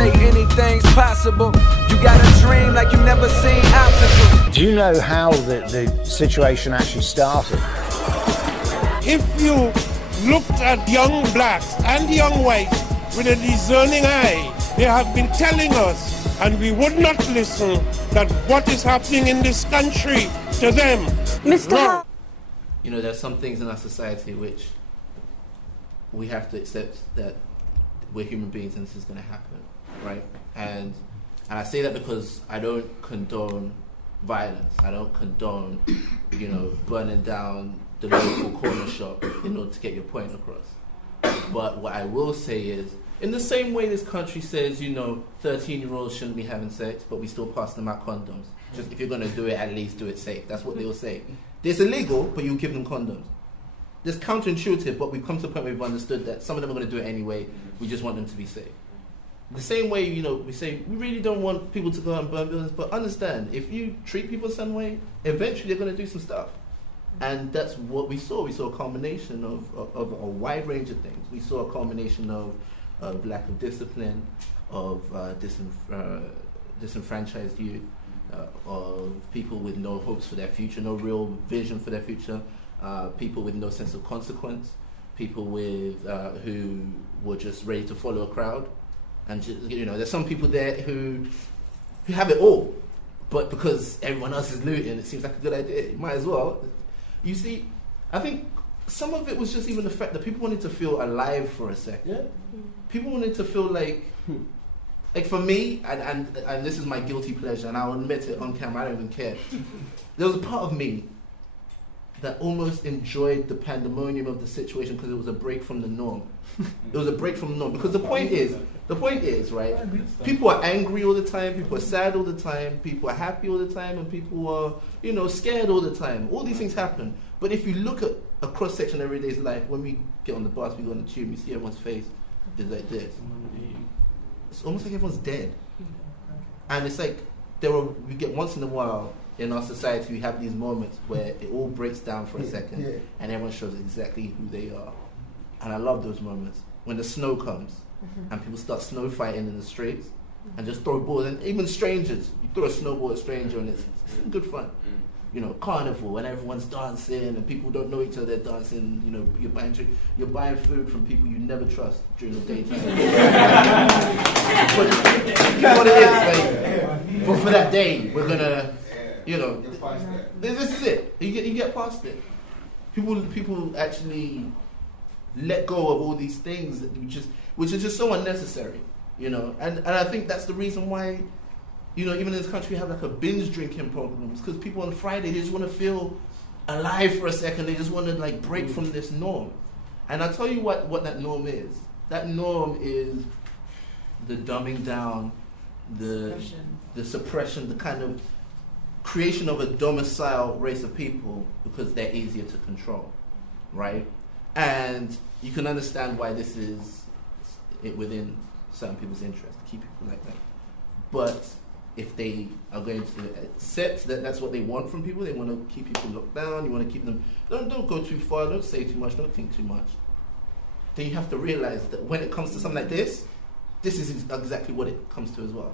say anything's possible. You gotta dream like you never seen obstacles. Do you know how the situation actually started? If you looked at young blacks and young whites with a discerning eye, they have been telling us, and we would not listen, that what is happening in this country to them is wrong. You know, there's some things in our society which we have to accept that we're human beings and this is going to happen, right? And I say that because I don't condone violence. I don't condone, you know, burning down the local corner shop in order to get your point across. But what I will say is, in the same way this country says, you know, 13-year-olds shouldn't be having sex, but we still pass them out condoms. Just if you're going to do it, at least do it safe. That's what they'll say. It's illegal, but you give them condoms. It's counterintuitive, but we've come to the point where we've understood that some of them are going to do it anyway. We just want them to be safe. The same way, you know, we say we really don't want people to go out and burn buildings, but understand, if you treat people some way, eventually they're going to do some stuff. And that's what we saw. We saw a combination of a wide range of things. We saw a combination of lack of discipline, of disenfranchised youth, of people with no hopes for their future, no real vision for their future, people with no sense of consequence, people with who were just ready to follow a crowd. And just, you know, there's some people there who have it all, but because everyone else is looting, it seems like a good idea. You might as well. You see, I think some of it was just even the fact that people wanted to feel alive for a second. Yeah. People wanted to feel like for me, and this is my guilty pleasure, and I'll admit it on camera, I don't even care. There was a part of me that almost enjoyed the pandemonium of the situation because it was a break from the norm. It was a break from the norm. Because the point is, right, people are angry all the time, people are sad all the time, people are happy all the time, and people are, you know, scared all the time. All these things happen. But if you look at a cross-section of everyday's life, when we get on the bus, we go on the tube, you see everyone's face is like this. It's almost like everyone's dead. And it's like, we get once in a while, in our society, we have these moments where it all breaks down for a second, and everyone shows exactly who they are. And I love those moments when the snow comes and people start snow fighting in the streets and just throw balls. And even strangers, you throw a snowball at a stranger and it's good fun. You know, carnival and everyone's dancing and people don't know each other, they're dancing. You know, you're buying food from people you never trust during the daytime. But you know what it is, like, but for that day, we're gonna. You know, this is it. You get past it. People actually let go of all these things that which is just so unnecessary. You know, and I think that's the reason why, you know, even in this country we have like a binge drinking problems, because people on Friday, they just want to feel alive for a second. They just want to like break from this norm. And I'll tell you what that norm is. That norm is the dumbing down, the suppression, the kind of creation of a domicile race of people because they're easier to control, right? And you can understand why this is within certain people's interest to keep people like that. But if they are going to accept that that's what they want from people, they want to keep people locked down, you want to keep them, don't go too far, don't say too much, don't think too much. Then you have to realize that when it comes to something like this is exactly what it comes to as well.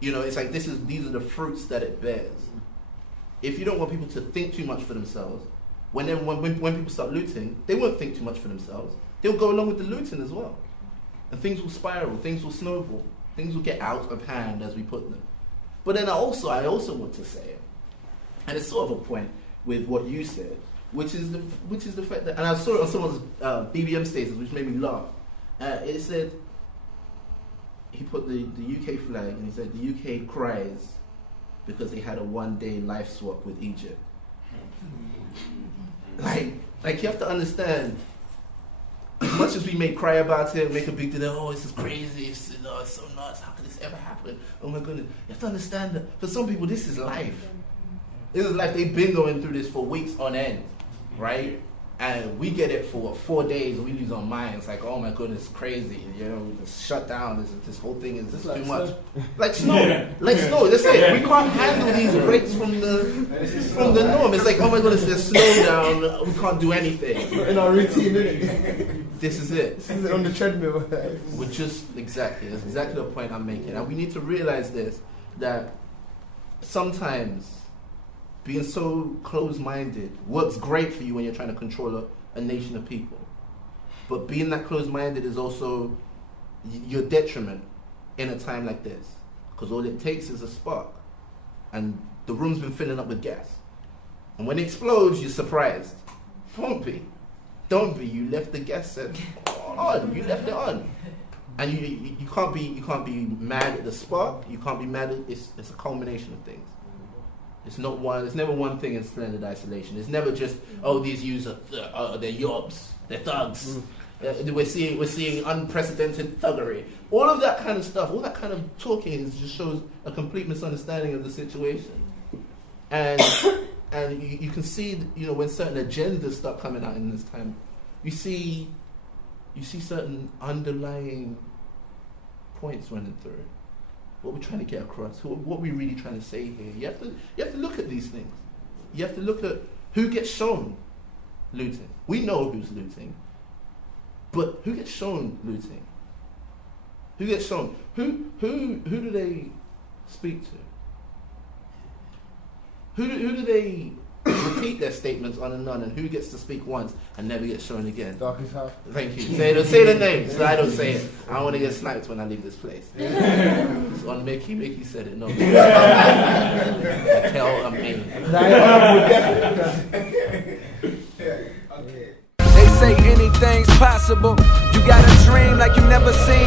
You know, it's like these are the fruits that it bears. If you don't want people to think too much for themselves, when people start looting, they won't think too much for themselves. They'll go along with the looting as well. And things will spiral, things will snowball, things will get out of hand as we put them. But then I also want to say, and it's sort of a point with what you said, which is the fact that, and I saw it on someone's BBM status, which made me laugh. It said, he put the UK flag and he said the UK cries because they had a one-day life swap with Egypt. Like you have to understand, as much as we may cry about it, make a big deal, oh, this is crazy, it's so nuts, how could this ever happen? Oh my goodness. You have to understand that for some people this is life. This is life. They've been going through this for weeks on end, right? And we get it for 4 days and we lose our minds. Like, oh my goodness, crazy. You know, we just shut down. This whole thing is just too much. Like snow. Like snow. That's it. We can't handle these breaks from the norm. It's like, oh my goodness, there's snow down. We can't do anything. In our routine, isn't it? This is it. This is on the treadmill. We're just that's exactly the point I'm making. And we need to realize this, that sometimes being so close-minded works great for you when you're trying to control a nation of people. But being that close-minded is also your detriment in a time like this. Because all it takes is a spark. And the room's been filling up with gas. And when it explodes, you're surprised. Don't be. Don't be. You left the gas set on. You left it on. And you can't be mad at the spark. You can't be mad at it's a culmination of things. It's never one thing in splendid isolation. It's never just, oh, these youths they're yobs, they're thugs. We're seeing unprecedented thuggery. All of that kind of stuff, all that kind of talking just shows a complete misunderstanding of the situation. And you can see, when certain agendas start coming out in this time, you see certain underlying points running through. What we're trying to get across, what we're really trying to say here. You have to look at these things. You have to look at who gets shown looting. We know who's looting, but who gets shown looting? Who gets shown? Who do they speak to? Who do they repeat their statements on and on, and who gets to speak once and never gets shown again? Darkest half. Thank you. Say the names, so I don't say it. I don't want to get sniped when I leave this place. It's on Mickey. Mickey said it, no. Tell me. They say anything's possible. You got a dream like you never seen